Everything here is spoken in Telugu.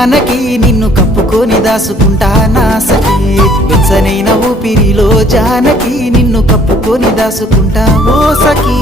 జానకి నిన్ను కప్పుకొని దాసుకుంటా నా సఖీ వెచ్చనైన ఊపిరిలో జానకి నిన్ను కప్పుకొని దాసుకుంటా ఓ సఖీ